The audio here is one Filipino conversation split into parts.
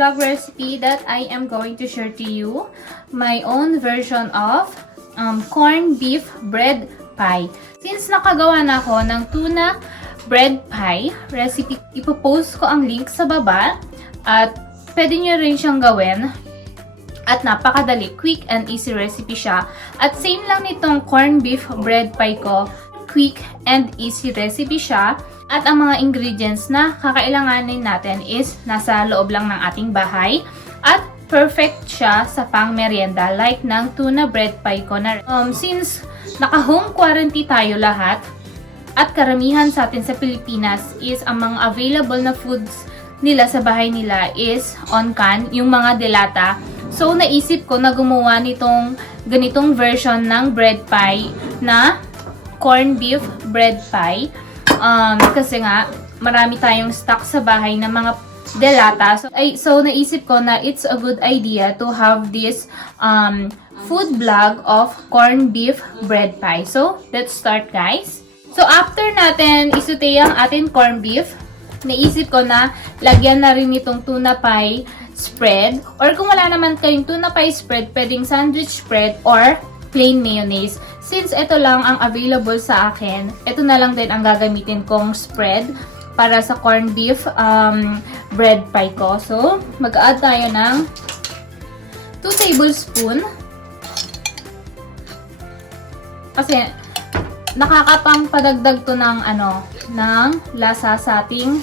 vlog recipe that I am going to share to you my own version of corned beef bread pie. Since nakagawa na ako ng tuna bread pie recipe, ipopost ko ang link sa baba at pwede nyo rin siyang gawin. At napakadali, quick and easy recipe siya. At same lang nitong corned beef bread pie ko, quick and easy recipe siya. At ang mga ingredients na kakailanganin natin is nasa loob lang ng ating bahay. At perfect siya sa pang merienda like ng tuna bread pie ko na. Since naka-home quarantine tayo lahat, at karamihan sa atin sa Pilipinas is ang mga available na foods nila sa bahay nila is on can, yung mga delata. So, naisip ko na gumawa nitong ganitong version ng bread pie na corned beef bread pie. Kasi nga, marami tayong stock sa bahay ng mga delata. So, naisip ko na it's a good idea to have this food vlog of corned beef bread pie. So, let's start guys. So, after natin isute ang ating corned beef, naisip ko na lagyan na rin itong tuna pie spread. Or kung wala naman kayong tuna pie spread, pwedeng sandwich spread or plain mayonnaise. Since ito lang ang available sa akin, ito na lang din ang gagamitin kong spread para sa corned beef bread pie ko. So, mag-add tayo ng 2 tablespoon. Kasi, nakakapangpadagdag to ng ng lasa sa ating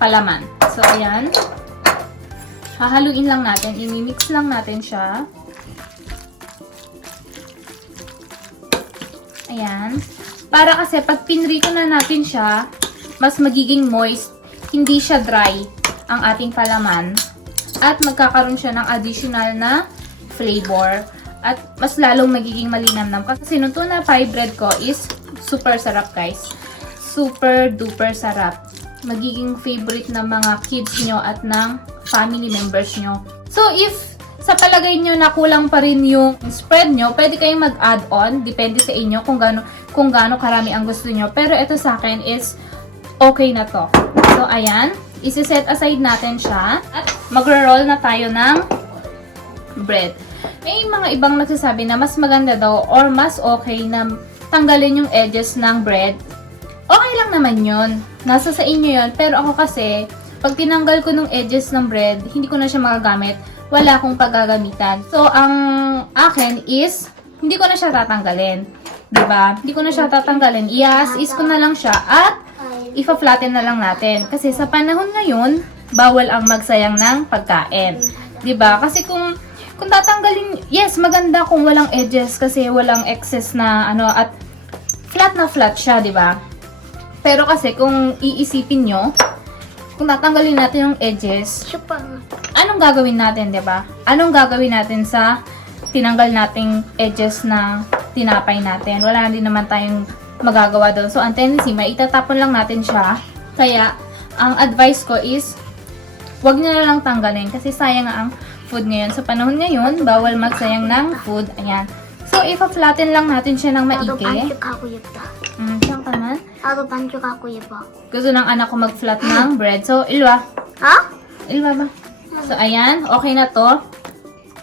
palaman. So, ayan. Hahaluin lang natin. I-mix lang natin siya. Ayan. Para kasi pag pinrito na natin siya, mas magiging moist. Hindi siya dry ang ating palaman. At magkakaroon siya ng additional na flavor. At mas lalong magiging malinamnam. Kasi nung tuna pie bread ko is super sarap guys. Super duper sarap. Magiging favorite ng mga kids nyo at ng family members nyo. So, if sa palagay nyo na kulang pa rin yung spread nyo, pwede kayong mag-add on. Depende sa inyo kung gaano karami ang gusto nyo. Pero ito sa akin is okay na to. So, ayan. Isi-set aside natin siya. At magro-roll na tayo ng bread. May mga ibang nagsasabi na mas maganda daw or mas okay na tanggalin yung edges ng bread. Okay lang naman yun. Nasa sa inyo yun. Pero ako kasi, pag tinanggal ko ng edges ng bread, hindi ko na siya magagamit. Wala akong paggagamitan. So, ang akin is, hindi ko na siya tatanggalin. Diba? Hindi ko na siya tatanggalin. I-as-is ko na lang siya at ipa-flatten na lang natin. Kasi sa panahon ngayon, bawal ang magsayang ng pagkain. Diba? Kasi kung tatanggalin, yes, maganda kung walang edges kasi walang excess na at flat na flat siya, diba? Pero kasi kung iisipin nyo, kung tatanggalin natin yung edges, anong gagawin natin, diba? Anong gagawin natin sa tinanggal nating edges na tinapay natin? Wala din naman tayong magagawa doon. So, ang tendency, maitatapon lang natin siya. Kaya, ang advice ko is, wag nyo na lang tanggalin kasi sayang ang food ngayon. Sa panahon ngayon, bawal magsayang ng food. Ayan. So, ipa-flatten lang natin siya ng maigi. Saan ka man? Gusto ng anak ko mag-flat ng bread. So, ilwa. Ha? Ilwa ba? So, ayan. Okay na to.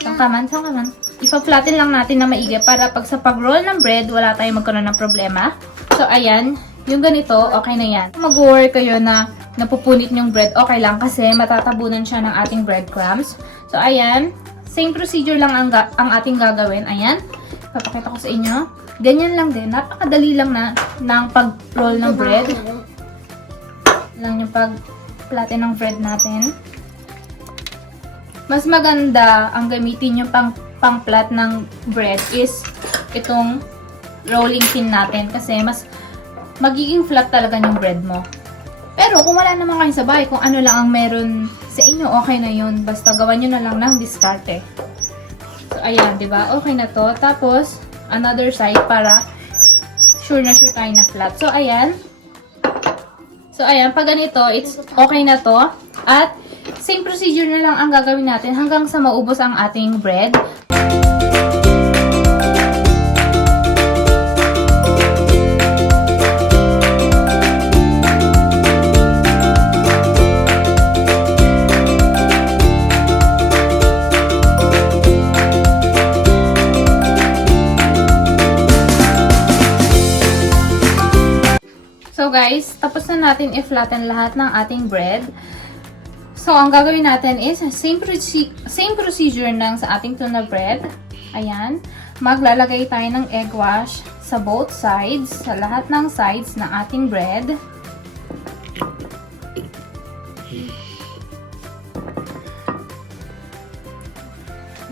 Saan ka man? Saan ka man? Ipa-flatten lang natin na maigi para pag sa pag-roll ng bread, wala tayong magkaroon ng problema. So, ayan. Yung ganito, okay na yan. Kung mag-worry kayo na napupunit yung bread, okay lang kasi matatabunan siya ng ating breadcrumbs. So, ayan. Same procedure lang ang ating gagawin. Ayan. Papakita ko sa inyo. Ganyan lang din. Napakadali lang ng pag-roll ng bread. Lang yung pag-flatten ng bread natin. Mas maganda ang gamitin yung pang-flat ng bread is itong rolling pin natin. Kasi mas magiging flat talaga yung bread mo. Pero kung wala naman kayo sa bahay, kung ano lang ang meron sa inyo, okay na yun. Basta gawan nyo na lang ng diskarte. So, ayan, diba? Okay na to. Tapos, another side para sure na sure tayo na flat. So, ayan. So, ayan. Pag ganito, it's okay na to. At, same procedure na lang ang gagawin natin hanggang sa maubos ang ating bread. So guys, tapos na natin i-flatten lahat ng ating bread. So, ang gagawin natin is same procedure ng sa ating tuna bread. Ayan. Maglalagay tayo ng egg wash sa both sides, sa lahat ng sides ng ating bread.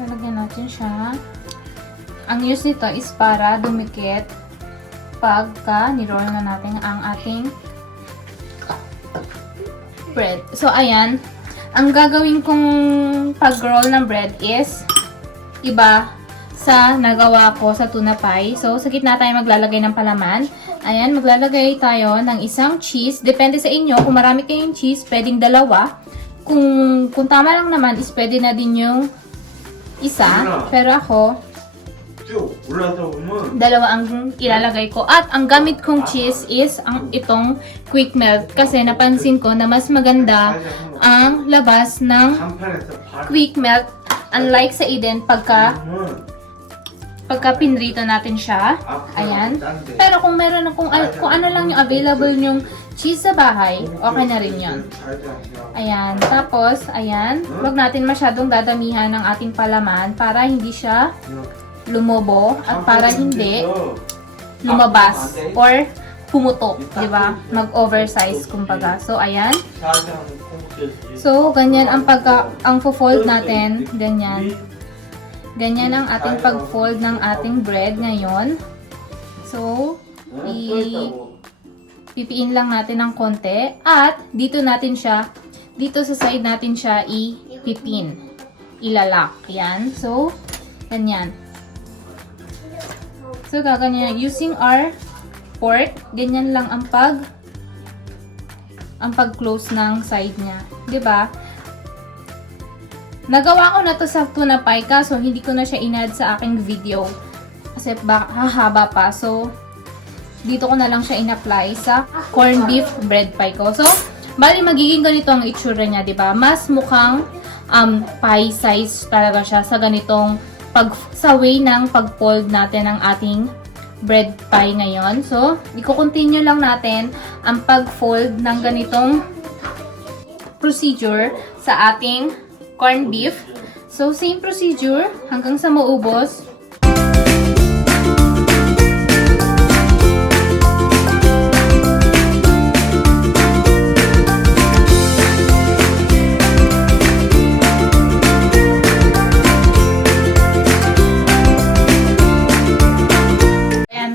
Lalagyan natin siya. Ang use nito is para dumikit pagka niroll na natin ang ating bread. So, ayan. Ang gagawin kong pag-roll ng bread is iba sa nagawa ko sa tuna pie. So, sa gitna tayo maglalagay ng palaman. Ayan, maglalagay tayo ng isang cheese. Depende sa inyo. Kung marami kayong cheese, pwedeng dalawa. Kung tama lang naman, is pwede na din yung isa. Pero ako, dalawa ang ilalagay ko. At ang gamit kong cheese is itong quick melt. Kasi napansin ko na mas maganda ang labas ng quick melt. Unlike sa Eden, pagka pinrito natin siya. Ayan. Pero kung meron na, kung ano lang yung available yung cheese sa bahay, okay na rin yun. Ayan. Tapos, ayan. Huwag natin masyadong dadamihan ng ating palaman para hindi siya lumobo at para hindi lumabas or pumutok, di ba? Mag-oversize kumbaga. So ayan. So ganyan ang fold natin, ganyan. Ganyan ang ating pag-fold ng ating bread ngayon. So pipiin lang natin ng konti at dito sa side natin siya ipipin. Ilalak. Yan. So ganyan. So, gaganyan. Using our fork, ganyan lang ang pag-close ng side niya. 'Di ba? Nagawa ko na to sa tuna pie kaso hindi ko na siya inad sa aking video. Kasi hahaba pa. So, dito ko na lang siya in-apply sa corned beef bread pie ko. So, bali magiging ganito ang itsura niya, 'di ba? Mas mukhang pie size talaga siya sa ganitong sa way ng pag-fold natin ng ating bread pie ngayon. So, i-continue lang natin ang pag-fold ng ganitong procedure sa ating corned beef. So, same procedure hanggang sa maubos.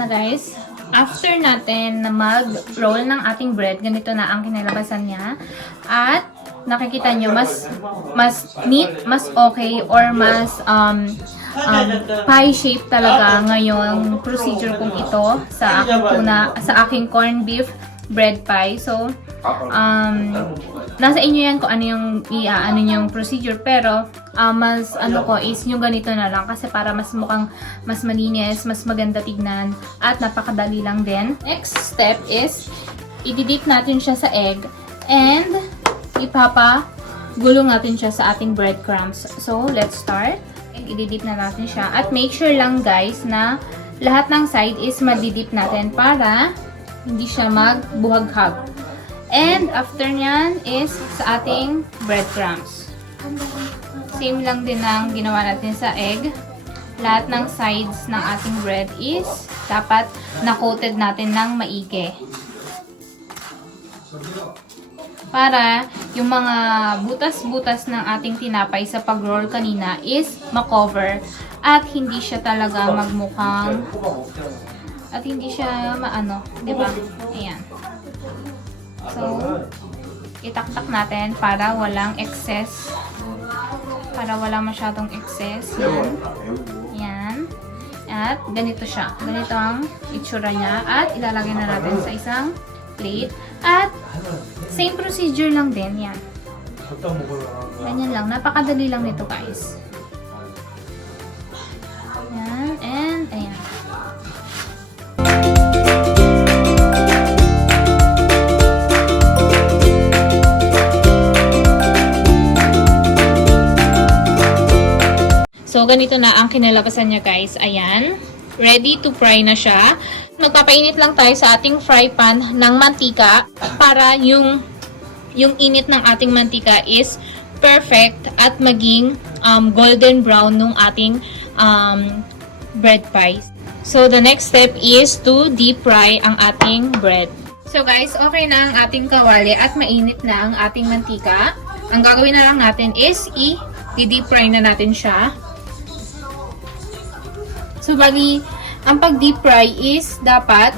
Guys, after natin na mag-roll ng ating bread, ganito na ang kinalabasan niya. At nakikita nyo, mas neat, mas okay, or mas pie shape talaga ngayong procedure kong ito sa aking corned beef bread pie. So, nasa inyo yan kung ano yung procedure, pero mas ko is yung ganito na lang kasi para mas mukhang mas malinis, mas maganda tignan at napakadali lang din. Next step is i-dip natin siya sa egg and ipapagulong natin siya sa ating breadcrumbs. So, let's start. I-dip na natin siya at make sure lang guys na lahat ng side is madidip natin para hindi siya magbuhaghag. And after nyan is sa ating breadcrumbs. Same lang din ang ginawa natin sa egg. Lahat ng sides ng ating bread is dapat na-coated natin ng maigi. Para yung mga butas-butas ng ating tinapay sa pag-roll kanina is makover at hindi siya talaga magmukhang at hindi siya di ba? Ayan. So, itaktak natin para walang excess. Para wala masyadong excess. Yan. Yan. At ganito siya. Ganito ang itsura niya. At ilalagay na natin sa isang plate. At same procedure lang din. Yan. Ganyan lang. Napakadali lang nito guys. Yan. And ayan. So, ganito na ang kinalabasan niya guys. Ayan. Ready to fry na siya. Magpapainit lang tayo sa ating fry pan ng mantika para yung init ng ating mantika is perfect at maging golden brown nung ating bread pie. So, the next step is to deep fry ang ating bread. So guys, okay na ang ating kawali at mainit na ang ating mantika. Ang gagawin na lang natin is i-deep fry na natin siya. So, bali, ang pag-deep fry is dapat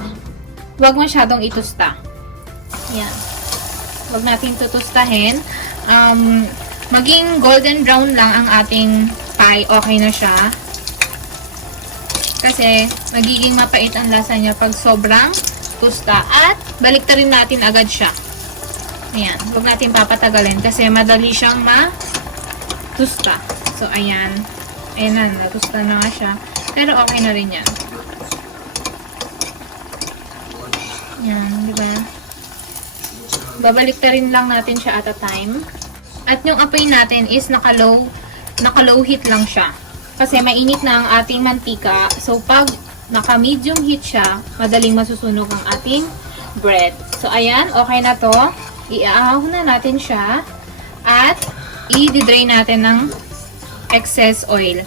wag masyadong itusta. Yan. Wag natin tutustahin. Maging golden brown lang ang ating pie, okay na siya. Kasi, magiging mapait ang lasa niya pag sobrang tusta. At, baliktarin natin agad siya. Ayan. Huwag natin papatagalin kasi madali siyang matusta. So, ayan. Ayan na, natusta na nga siya. Pero, okay na rin yan. Ayan, di ba? Babaliktarin lang natin siya at a time. At yung apoy natin is naka-low heat lang siya. Kasi mainit na ang ating mantika. So, pag naka-medium heat siya, madaling masusunog ang ating bread. So, ayan. Okay na to. Iaahon na natin siya. At, i-drain natin ng excess oil.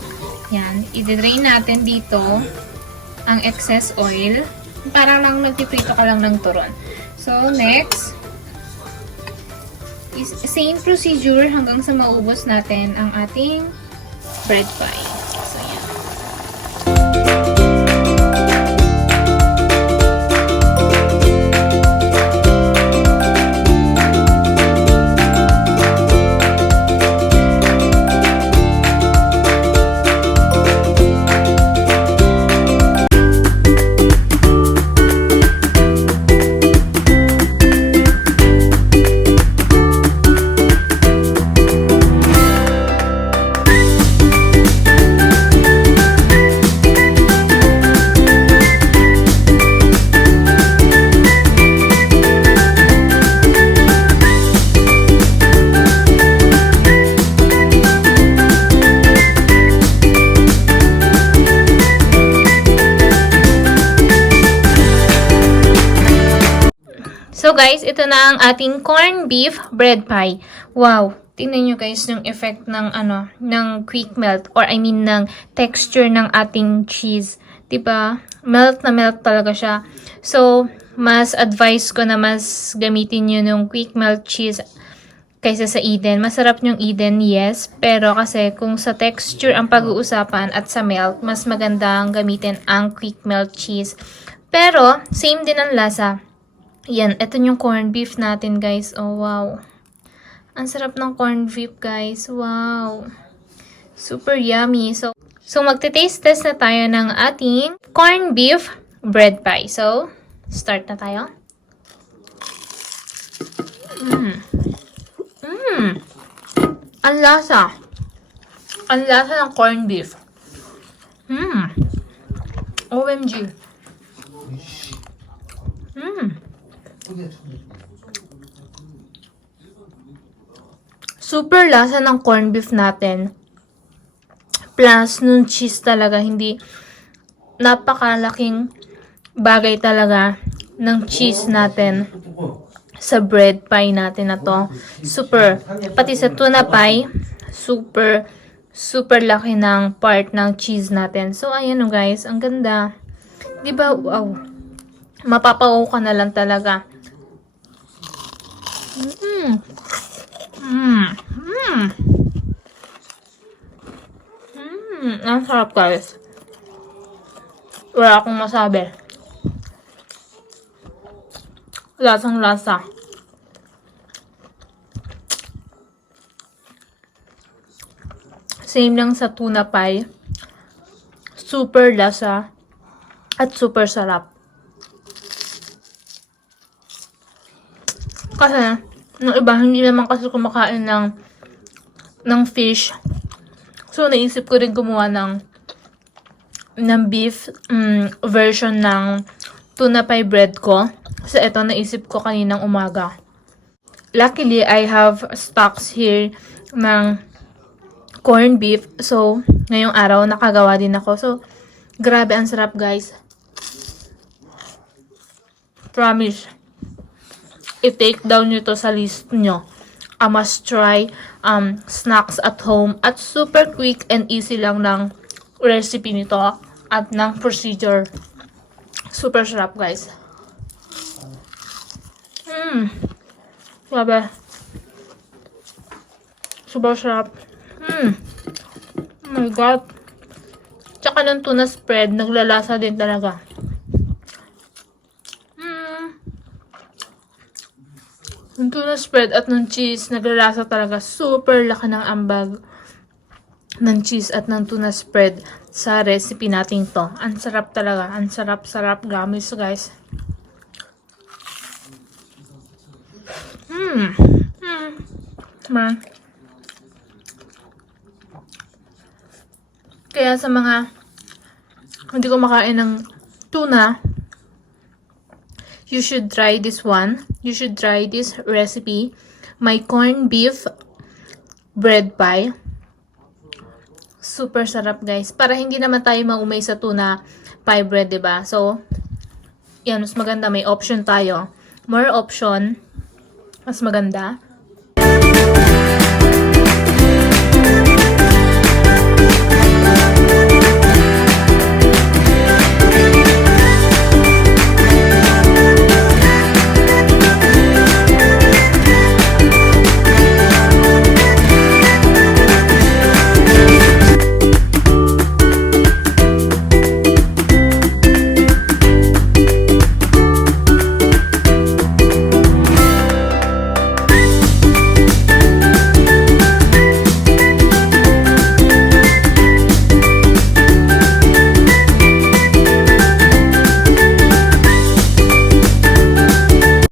Yan. I-drain natin dito ang excess oil. Para lang nagpiprito ka lang ng turon. So, next, is same procedure hanggang sa maubos natin ang ating bread pie. So, yan. So guys, ito na ang ating corned beef bread pie. Wow! Tingnan nyo guys yung effect ng ng quick melt or I mean ng texture ng ating cheese. 'Di ba? Melt na melt talaga siya. So, mas advice ko na mas gamitin niyo yung quick melt cheese kaysa sa Eden. Masarap yung Eden, yes. Pero kasi kung sa texture ang pag-uusapan at sa melt, mas magandang gamitin ang quick melt cheese. Pero, same din ang lasa. Yan, ito yung corned beef natin, guys. Oh, wow. Ang sarap ng corned beef, guys. Wow. Super yummy. So magte-taste test na tayo ng ating corned beef bread pie. So, start na tayo. Ang lasa. Ang lasa ng corned beef. OMG. Super lasa ng corned beef natin. Plus, nung cheese talaga, hindi napakalaking bagay talaga ng cheese natin sa bread pie natin na to. Super. Pati sa tuna pie, super laki ng part ng cheese natin. So, ayan o guys, ang ganda. Diba, wow. Mapapaw ka na lang talaga. Ang sarap guys. Wala akong masabi. Lasang lasa. Same lang sa tuna pie. Super lasa. At super sarap. Kasi, ng iba, hindi naman kasi kumakain ng fish. So, naisip ko rin gumawa ng beef version ng tuna pie bread ko. Kasi ito, naisip ko kaninang umaga. Luckily, I have stocks here ng corned beef. So, ngayong araw, nakagawa din ako. So, grabe, ang sarap, guys. Promise. I-take down nyo to sa list nyo. A must try snacks at home. At super quick and easy lang ng recipe nito. At ng procedure. Super sarap, guys. Grabe. Super sarap. Oh my God. Tsaka ng tuna spread, naglalasa din talaga. Yung tuna spread at ng cheese, naglalasa talaga. Super laki ng ambag ng cheese at ng tuna spread sa recipe natin to. Ang sarap talaga. Ang sarap-sarap gamis, guys. Man. Kaya sa mga hindi ko makain ng tuna, you should try this one. You should try this recipe. My corned beef bread pie. Super sarap, guys. Para hindi naman tayo maumay sa tuna pie bread, diba? So, yan, mas maganda. May option tayo. More option. Mas maganda.